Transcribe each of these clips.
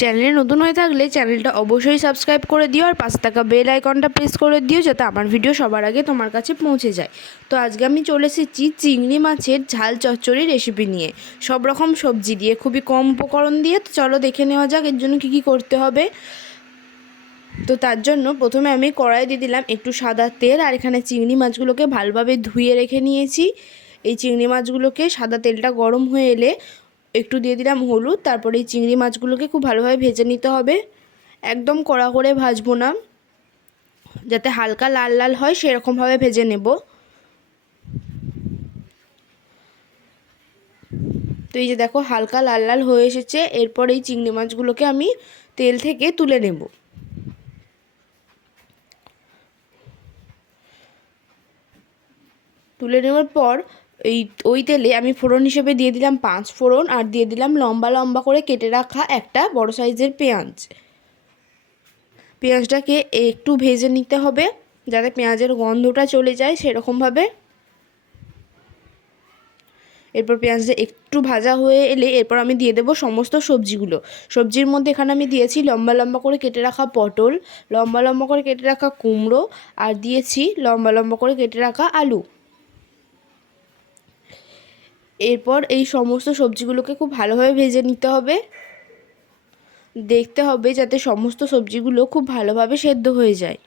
চ্যানেলে নতুন হয়ে থাকলে চ্যানেলটা অবশ্যই সাবস্ক্রাইব করে দিও আর পাশে থাকা বেল আইকনটা প্রেস করে দিও যাতে আমার ভিডিও সবার আগে তোমার কাছে পৌঁছে যায়। তো আজকে আমি চলে এসেছি চিংড়ি মাছের ঝাল চচ্চড়ি রেসিপি নিয়ে। সব রকম সবজি দিয়ে, খুবই কম উপকরণ দিয়ে। তো চলো দেখে নেওয়া যাক এর জন্য কী কী করতে হবে। তো তার জন্য প্রথমে আমি কড়াই দিয়ে দিলাম একটু সাদা তেল আর এখানে চিংড়ি মাছগুলোকে ভালোভাবে ধুয়ে রেখে নিয়েছি। এই চিংড়ি মাছগুলোকে সাদা তেলটা গরম হয়ে এলে একটু দিয়ে দিলাম হলুদ, তারপরে এই চিংড়ি মাছগুলোকে খুব ভালোভাবে ভেজে নিতে হবে। একদম কড়া করে ভাজবো না, যাতে হালকা লাল লাল হয় সেরকমভাবে ভেজে নেব। তো এই যে দেখো, হালকা লাল লাল হয়ে এসেছে, এরপর এই চিংড়ি মাছগুলোকে আমি তেল থেকে তুলে নেব। তুলে নেওয়ার পর এই, ওই তেলে আমি ফোড়ন হিসেবে দিয়ে দিলাম পাঁচ ফোড়ন আর দিয়ে দিলাম লম্বা লম্বা করে কেটে রাখা একটা বড় সাইজের পেঁয়াজ। পেঁয়াজটাকে একটু ভেজে নিতে হবে যাতে পেঁয়াজের গন্ধটা চলে যায় সেরকমভাবে। এরপর পেঁয়াজটা একটু ভাজা হয়ে এলে এরপর আমি দিয়ে দেবো সমস্ত সবজিগুলো। সবজির মধ্যে এখানে আমি দিয়েছি লম্বা লম্বা করে কেটে রাখা পটল, লম্বা লম্বা করে কেটে রাখা কুমড়ো, আর দিয়েছি লম্বা লম্বা করে কেটে রাখা আলু। এরপর এই সমস্ত সবজিগুলোকে খুব ভালোভাবে ভেজে নিতে হবে। দেখতে হবে যাতে সমস্ত সবজিগুলো খুব ভালোভাবে সেদ্ধ হয়ে যায়।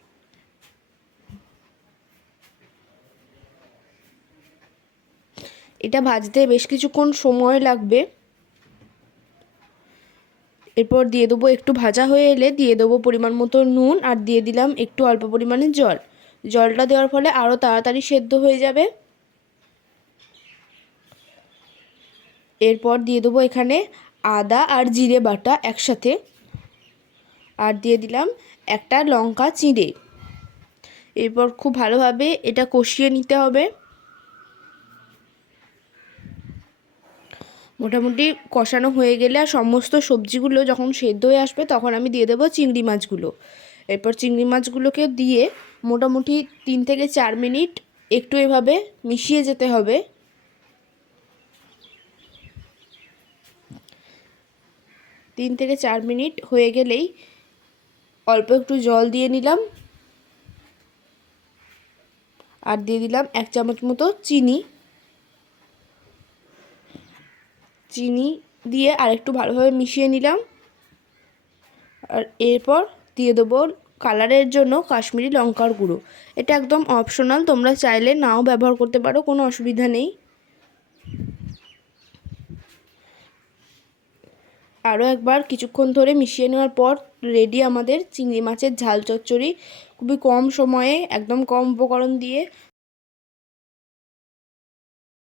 এটা ভাজতে বেশ কিছুক্ষণ সময় লাগবে। এরপর দিয়ে দেবো একটু ভাজা হয়ে এলে দিয়ে দেবো পরিমাণ মতো নুন আর দিয়ে দিলাম একটু অল্প পরিমাণে জল। জলটা দেওয়ার ফলে আরও তাড়াতাড়ি সেদ্ধ হয়ে যাবে। এরপর দিয়ে দেবো এখানে আদা আর জিরে বাটা একসাথে। আর দিয়ে দিলাম একটা লঙ্কা চিঁড়ে। এরপর খুব ভালোভাবে এটা কষিয়ে নিতে হবে। মোটামুটি কষানো হয়ে গেলে আর সমস্ত সবজিগুলো যখন সেদ্ধ হয়ে আসবে তখন আমি দিয়ে দেবো চিংড়ি মাছগুলো। এরপর চিংড়ি মাছগুলোকে দিয়ে মোটামুটি তিন থেকে চার মিনিট একটু এভাবে মিশিয়ে যেতে হবে। তিন থেকে চার মিনিট হয়ে গেলেই অল্প একটু জল দিয়ে নিলাম। আর দিয়ে দিলাম এক চামচ মতো চিনি। চিনি দিয়ে আরেকটু ভালোভাবে মিশিয়ে নিলাম। আর এরপর দিয়ে দেবো কালারের জন্য কাশ্মীরি লঙ্কার গুঁড়ো। এটা একদম অপশনাল তোমরা চাইলে নাও ব্যবহার করতে পারো, কোনো অসুবিধা নেই। আরও একবার কিছুক্ষণ ধরে মিশিয়ে নেওয়ার পর রেডি আমাদের চিংড়ি মাছের ঝাল চচ্চড়ি। খুবই কম সময়ে, একদম কম উপকরণ দিয়ে